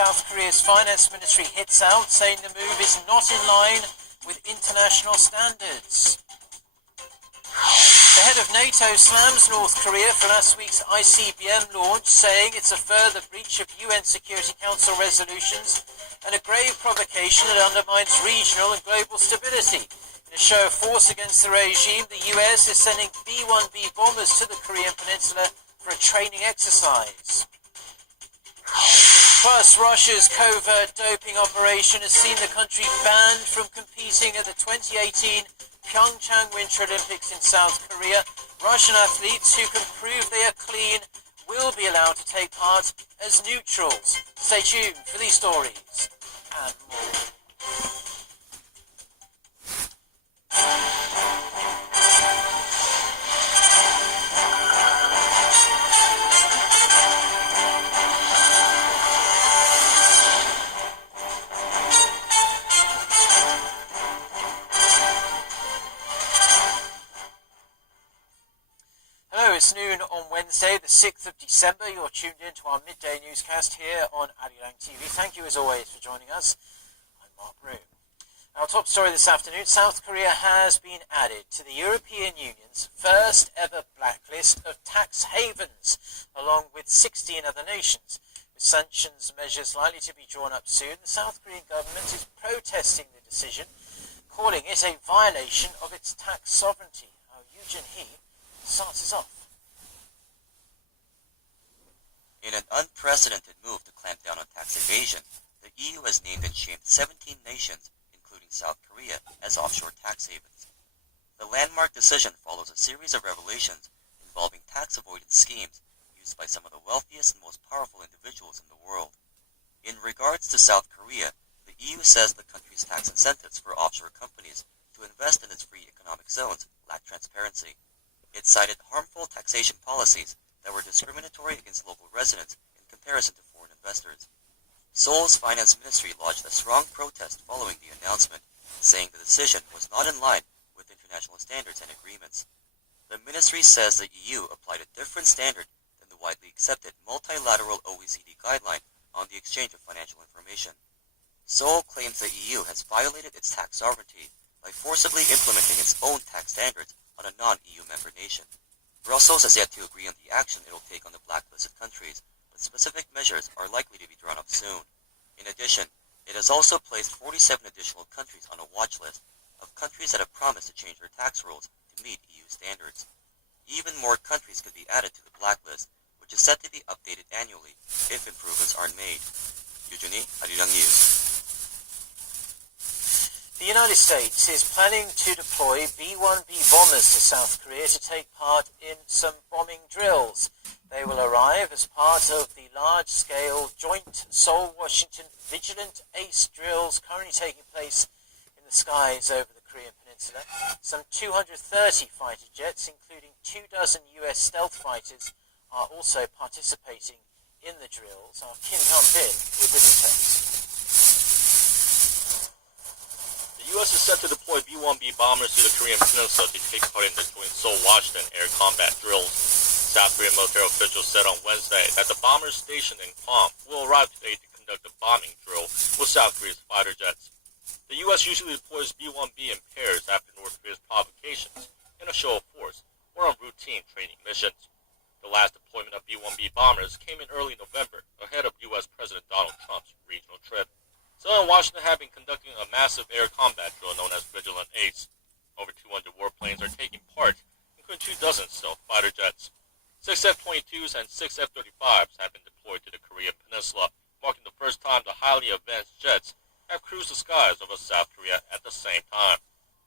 South Korea's finance ministry hits out, saying the move is not in line with international standards. The head of NATO slams North Korea for last week's ICBM launch, saying it's a further breach of UN Security Council resolutions and a grave provocation that undermines regional and global stability. In a show of force against the regime, the US is sending B-1B bombers to the Korean peninsula for a training exercise. Plus, Russia's covert doping operation has seen the country banned from competing at the 2018 Pyeongchang Winter Olympics in South Korea. Russian athletes who can prove they are clean will be allowed to take part as neutrals. Stay tuned for these stories and more. It's noon on Wednesday, the 6th of December. You're tuned in to our midday newscast here on Arirang TV. Thank you as always for joining us. I'm Mark Room. Our top story this afternoon, South Korea has been added to the European Union's first ever blacklist of tax havens, along with 16 other nations. With sanctions measures likely to be drawn up soon, the South Korean government is protesting the decision, calling it a violation of its tax sovereignty. Yoo Jin-hee starts us off. In an unprecedented move to clamp down on tax evasion, the EU has named and shamed 17 nations, including South Korea, as offshore tax havens. The landmark decision follows a series of revelations involving tax avoidance schemes used by some of the wealthiest and most powerful individuals in the world. In regards to South Korea, the EU says the country's tax incentives for offshore companies to invest in its free economic zones lack transparency. It cited harmful taxation policies that were discriminatory against local residents in comparison to foreign investors. Seoul's finance ministry lodged a strong protest following the announcement, saying the decision was not in line with international standards and agreements. The ministry says the EU applied a different standard than the widely accepted multilateral OECD guideline on the exchange of financial information. Seoul claims the EU has violated its tax sovereignty by forcibly implementing its own tax standards on a non-EU member nation. Brussels has yet to agree on the action it will take on the blacklisted countries, but specific measures are likely to be drawn up soon. In addition, it has also placed 47 additional countries on a watch list of countries that have promised to change their tax rules to meet EU standards. Even more countries could be added to the blacklist, which is set to be updated annually if improvements aren't made. Yoo Jin-hee, Arirang News. The United States is planning to deploy B-1B bombers to South Korea to take part in some bombing drills. They will arrive as part of the large-scale joint Seoul-Washington Vigilant Ace drills currently taking place in the skies over the Korean Peninsula. Some 230 fighter jets, including 24 US stealth fighters, are also participating in the drills. Our Kim Hyun-bin with the details. The U.S. is set to deploy B-1B bombers to the Korean Peninsula to take part in the joint Seoul-Washington air combat drills. South Korean military officials said on Wednesday that the bombers stationed in Guam will arrive today to conduct a bombing drill with South Korea's fighter jets. The U.S. usually deploys B-1B in pairs after North Korea's provocations in a show of force or on routine training missions. The last deployment of B-1B bombers came in early November ahead of U.S. President Donald Trump's regional trip. Seoul and Washington have been conducting a massive air combat drill known as Vigilant Ace. Over 200 warplanes are taking part, including 24 stealth fighter jets. 6 F-22s and 6 F-35s have been deployed to the Korean Peninsula, marking the first time the highly advanced jets have cruised the skies over South Korea at the same time.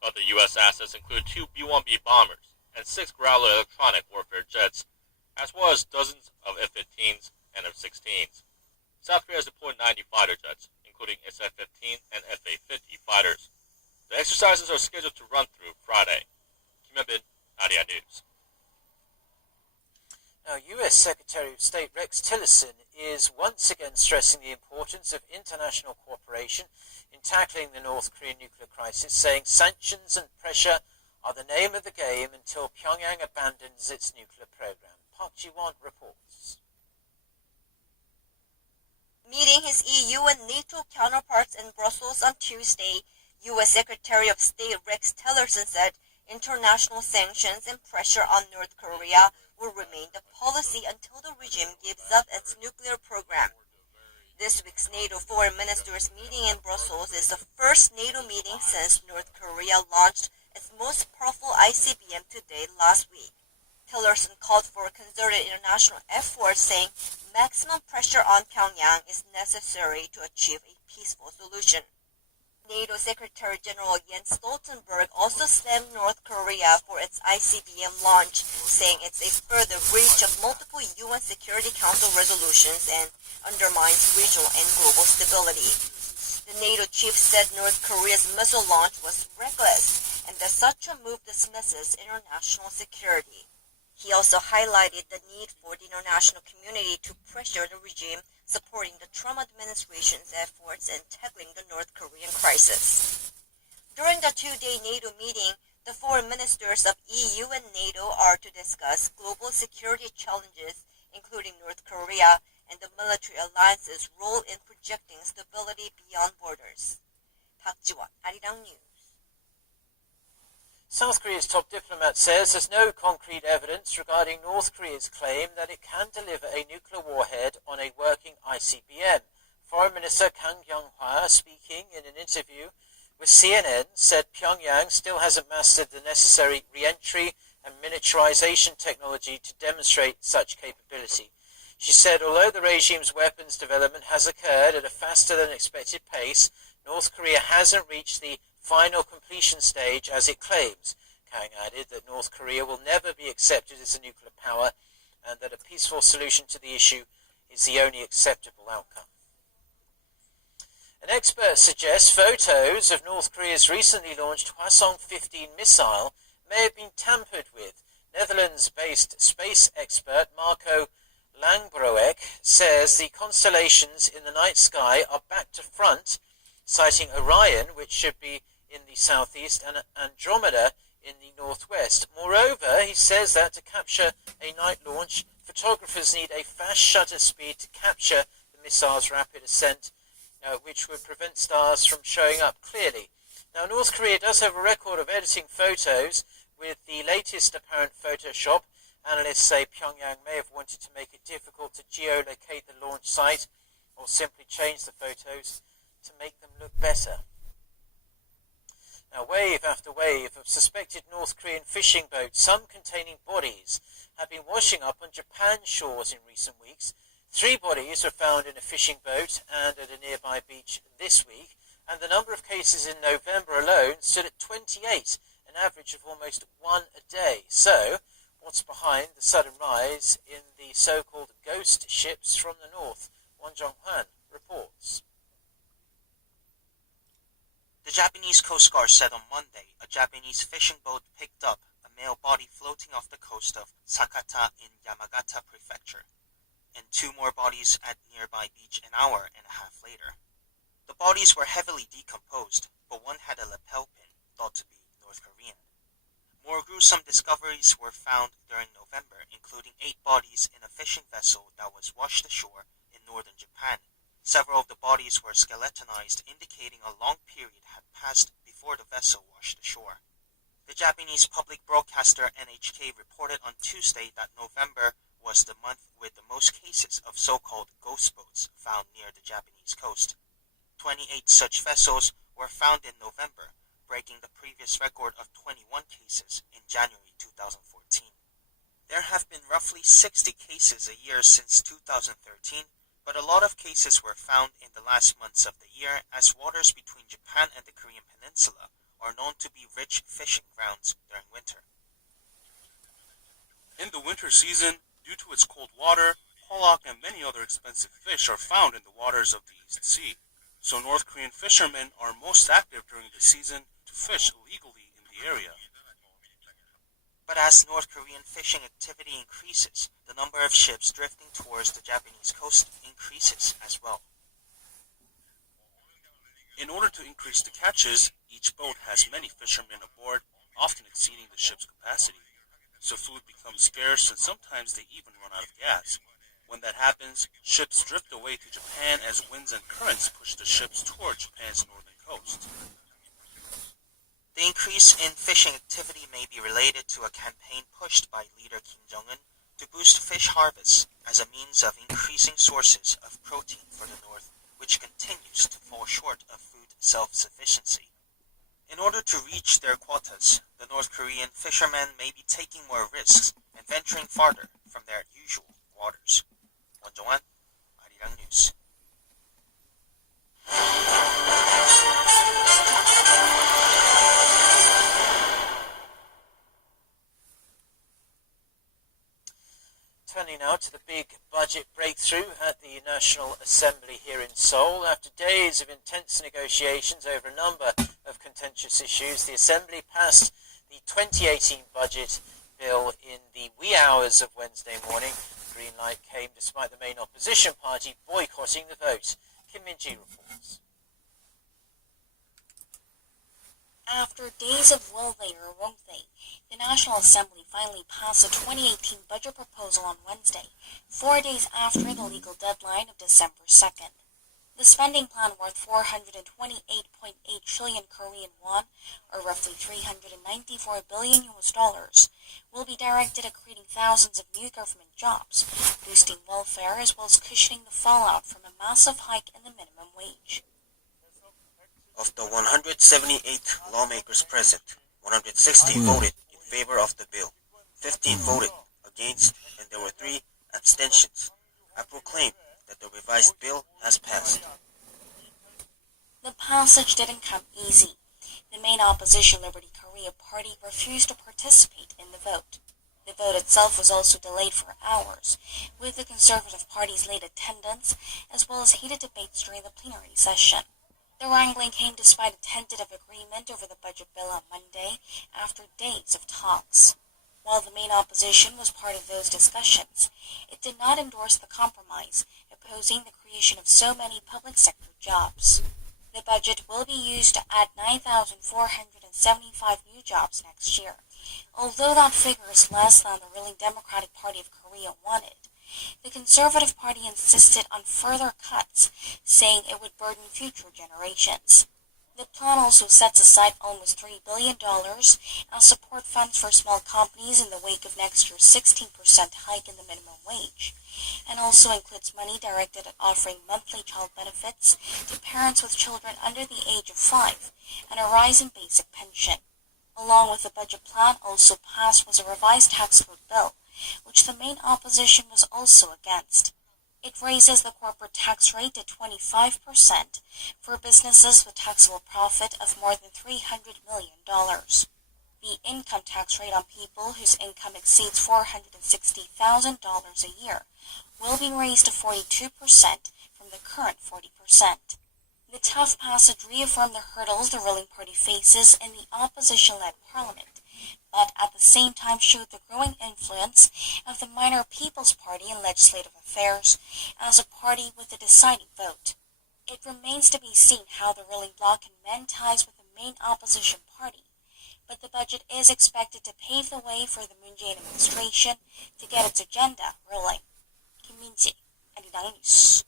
Other U.S. assets include 2 B-1B bombers and 6 Growler electronic warfare jets, as well as dozens of F-15s and F-16s. South Korea has deployed 90 fighter jets, including its F-15 and F-A-50 fighters. The exercises are scheduled to run through Friday. Kim Hyun-bin, Arirang News. Now, U.S. Secretary of State Rex Tillerson is once again stressing the importance of international cooperation in tackling the North Korean nuclear crisis, saying sanctions and pressure are the name of the game until Pyongyang abandons its nuclear program. Park Ji-won reports. Meeting his NATO counterparts in Brussels on Tuesday, U.S. Secretary of State Rex Tillerson said international sanctions and pressure on North Korea will remain the policy until the regime gives up its nuclear program. This week's NATO foreign ministers meeting in Brussels is the first NATO meeting since North Korea launched its most powerful ICBM to date last week. Tillerson called for concerted international efforts, saying maximum pressure on Pyongyang is necessary to achieve a peaceful solution. NATO Secretary General Jens Stoltenberg also slammed North Korea for its ICBM launch, saying it's a further breach of multiple UN Security Council resolutions and undermines regional and global stability. The NATO chief said North Korea's missile launch was reckless and that such a move dismisses international security. He also highlighted the need for the international community to pressure the regime, supporting the Trump administration's efforts in tackling the North Korean crisis. During the two-day NATO meeting, the foreign ministers of EU and NATO are to discuss global security challenges, including North Korea, and the military alliance's role in projecting stability beyond borders. 박지원, 아리랑 뉴스. South Korea's top diplomat says there's no concrete evidence regarding North Korea's claim that it can deliver a nuclear warhead on a working ICBM. Foreign Minister Kang Kyung-hwa, speaking in an interview with CNN, said Pyongyang still hasn't mastered the necessary re-entry and miniaturization technology to demonstrate such capability. She said although the regime's weapons development has occurred at a faster than expected pace, North Korea hasn't reached the final completion stage as it claims. Kang added that North Korea will never be accepted as a nuclear power and that a peaceful solution to the issue is the only acceptable outcome. An expert suggests photos of North Korea's recently launched Hwasong-15 missile may have been tampered with. Netherlands-based space expert Marco Langbroek says the constellations in the night sky are back to front, citing Orion, which should be in the southeast, and Andromeda in the northwest. Moreover, he says that to capture a night launch, photographers need a fast shutter speed to capture the missile's rapid ascent, which would prevent stars from showing up clearly. Now, North Korea does have a record of editing photos with the latest apparent Photoshop. Analysts say Pyongyang may have wanted to make it difficult to geolocate the launch site or simply change the photos to make them look better. Now, wave after wave of suspected North Korean fishing boats, some containing bodies, have been washing up on Japan's shores in recent weeks. 3 bodies were found in a fishing boat and at a nearby beach this week, and the number of cases in November alone stood at 28, an average of almost 1 a day. So, what's behind the sudden rise in the so-called ghost ships from the north? Won Jong-hwan reports. The Japanese Coast Guard said on Monday a Japanese fishing boat picked up a male body floating off the coast of Sakata in Yamagata Prefecture, and 2 more bodies at nearby beach an hour and a half later. The bodies were heavily decomposed, but one had a lapel pin, thought to be North Korean. More gruesome discoveries were found during November, including 8 bodies in a fishing vessel that was washed ashore in northern Japan. Several of the bodies were skeletonized, indicating a long period had passed before the vessel washed ashore. The Japanese public broadcaster NHK reported on Tuesday that November was the month with the most cases of so-called ghost boats found near the Japanese coast. 28 such vessels were found in November, breaking the previous record of 21 cases in January 2014. There have been roughly 60 cases a year since 2013, but a lot of cases were found in the last months of the year as waters between Japan and the Korean Peninsula are known to be rich fishing grounds during winter. In the winter season, due to its cold water, pollock and many other expensive fish are found in the waters of the East Sea. So North Korean fishermen are most active during the season to fish illegally in the area. But as North Korean fishing activity increases, the number of ships drifting towards the Japanese coast increases as well. In order to increase the catches, each boat has many fishermen aboard, often exceeding the ship's capacity. So food becomes scarce and sometimes they even run out of gas. When that happens, ships drift away to Japan as winds and currents push the ships toward Japan's northern coast. The increase in fishing activity may be related to a campaign pushed by leader Kim Jong-un to boost fish harvests as a means of increasing sources of protein for the North, which continues to fall short of food self-sufficiency. In order to reach their quotas, the North Korean fishermen may be taking more risks and venturing farther from their usual waters. 원종환, 아리랑 뉴스. Turning now to the big budget breakthrough at the National Assembly here in Seoul. After days of intense negotiations over a number of contentious issues, the Assembly passed the 2018 budget bill in the wee hours of Wednesday morning. The green light came despite the main opposition party boycotting the vote. Kim Min-ji reports. After days of will they or won't they, the National Assembly finally passed the 2018 budget proposal on Wednesday, 4 days after the legal deadline of December 2nd. The spending plan worth 428.8 trillion Korean won, or roughly $394 billion, will be directed at creating thousands of new government jobs, boosting welfare as well as cushioning the fallout from a massive hike in the minimum wage. Of the 178 lawmakers present, 160 voted in favor of the bill, 15 voted against, and there were 3 abstentions. I proclaim that the revised bill has passed. The passage didn't come easy. The main opposition Liberty Korea party refused to participate in the vote. The vote itself was also delayed for hours, with the Conservative Party's late attendance, as well as heated debates during the plenary session. The wrangling came despite a tentative agreement over the budget bill on Monday, after days of talks. While the main opposition was part of those discussions, it did not endorse the compromise, opposing the creation of so many public sector jobs. The budget will be used to add 9,475 new jobs next year, although that figure is less than the ruling Democratic Party of Korea wanted. The Conservative Party insisted on further cuts, saying it would burden future generations. The plan also sets aside almost $3 billion as support funds for small companies in the wake of next year's 16% hike in the minimum wage, and also includes money directed at offering monthly child benefits to parents with children under the age of 5 and a rising basic pension. Along with the budget plan also passed was a revised tax code bill, which the main opposition was also against. It raises the corporate tax rate to 25% for businesses with taxable profit of more than $300 million. The income tax rate on people whose income exceeds $460,000 a year will be raised to 42% from the current 40%. The tough passage reaffirmed the hurdles the ruling party faces in the opposition-led parliament, but at the same time showed the growing influence of the minor People's Party in legislative affairs as a party with a deciding vote. It remains to be seen how the ruling bloc can mend ties with the main opposition party, but the budget is expected to pave the way for the Moon Jae-in administration to get its agenda rolling. Kim Min-ji, Arirang News.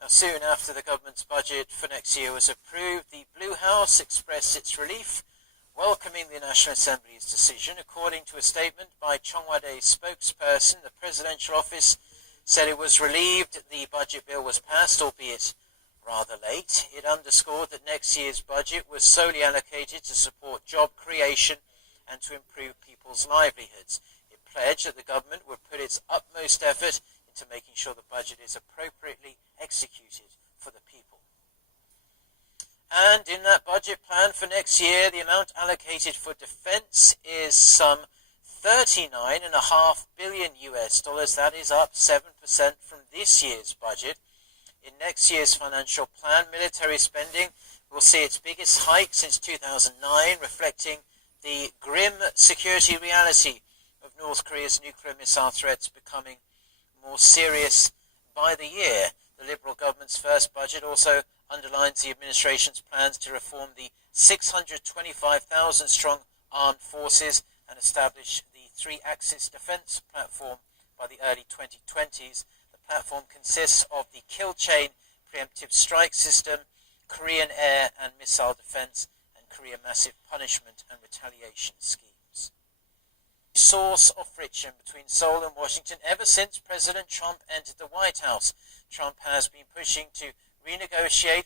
Now, soon after the government's budget for next year was approved, the Blue House expressed its relief, welcoming the National Assembly's decision. According to a statement by Cheongwade's spokesperson, the presidential office said it was relieved the budget bill was passed, albeit rather late. It underscored that next year's budget was solely allocated to support job creation and to improve people's livelihoods. It pledged that the government would put its utmost effort into making sure the budget is appropriately executed for the people. And in that budget plan for next year, the amount allocated for defense is some $39.5 billion. That is up 7% from this year's budget. In next year's financial plan, military spending will see its biggest hike since 2009, reflecting the grim security reality of North Korea's nuclear missile threats becoming more serious by the year. The Liberal government's first budget also underlines the administration's plans to reform the 625,000-strong armed forces and establish the three-axis defense platform by the early 2020s. The platform consists of the kill chain preemptive strike system, Korean air and missile defense, and Korean massive punishment and retaliation schemes. Source of friction between Seoul and Washington ever since President Trump entered the White House. Trump has been pushing to renegotiate